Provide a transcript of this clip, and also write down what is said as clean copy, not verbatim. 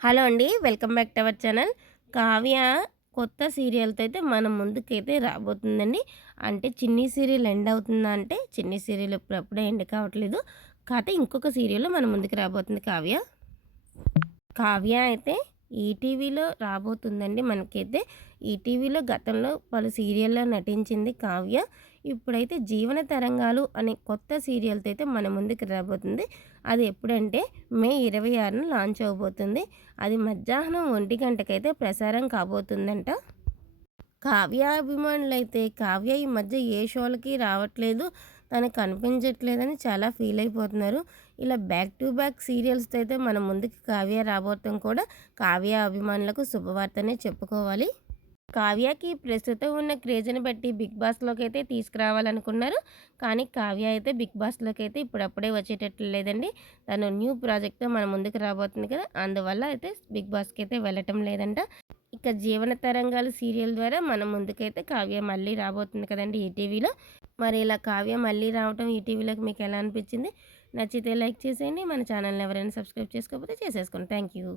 Hello అండి. Welcome back to our channel. Kavya కొత్త సీరియల్‌తో అయితే మన ముందుకైతే రాబోతుందండి. అంటే చిన్ని సీరియల్ ఎండ్ అవుతుందా అంటే, చిన్ని సీరియల్ ఇప్పుడప్పుడే ఎండ్ కావట్లేదు. కాతే ఇంకొక సీరియల్ మన ముందుకు రాబోతుంది కావ్య. కావ్య అయితే ఈటీవీలో రాబోతుందండి మనకైతే. ఈటీవీలో గతంలో పలు సీరియల్‌లో నటించింది కావ్య. ఇప్పుడైతే 'జీవన తరంగాలు' అనే కొత్త సీరియల్‌తో అయితే మన ముందుకు రాబోతుంది. అది ఎప్పుడంటే మే 26న లాంచ్ అవ్వబోతుంది. అది మధ్యాహ్నం 1 గంటకైతే ప్రసారం కాబోతుందంట. కావ్య అభిమానులైతే కావ్య ఈ మధ్య ఏ షోలకి రావట్లేదు, తనకు కనిపించట్లేదని చాలా ఫీల్ అయిపోతున్నారు. ఇలా బ్యాక్ టు బ్యాక్ సీరియల్స్‌తో అయితే మన ముందుకి కావ్య రాబోవటం కూడా కావ్య అభిమానులకు శుభవార్తనే చెప్పుకోవాలి. కావ్యకి ప్రస్తుతం ఉన్న క్రేజ్‌ని బట్టి 'బిగ్ బాస్'లోకి అయితే తీసుకురావాలనుకున్నారు. కానీ కావ్య అయితే 'బిగ్ బాస్'లోకి అయితే ఇప్పుడప్పుడే వచ్చేటట్లు లేదండి. తను న్యూ ప్రాజెక్ట్‌తో మన ముందుకు రాబోతుంది కదా! అందువల్ల అయితే 'బిగ్ బాస్'కి అయితే వెళ్ళటం లేదంట. ఇక 'జీవన తరంగాలు' సీరియల్ ద్వారా మన ముందుకైతే కావ్య మళ్ళీ రాబోతుంది కదండీ ఈటీవీలో. మరి ఇలా కావ్య మళ్ళీ రావటం ఈటీవీలోకి మీకు ఎలా అనిపించింది? నచ్చితే లైక్ చేసేయండి. మన ఛానల్‌ని ఎవరైనా సబ్స్క్రైబ్ చేసుకోకపోతే చేసేసుకోండి. Thank you.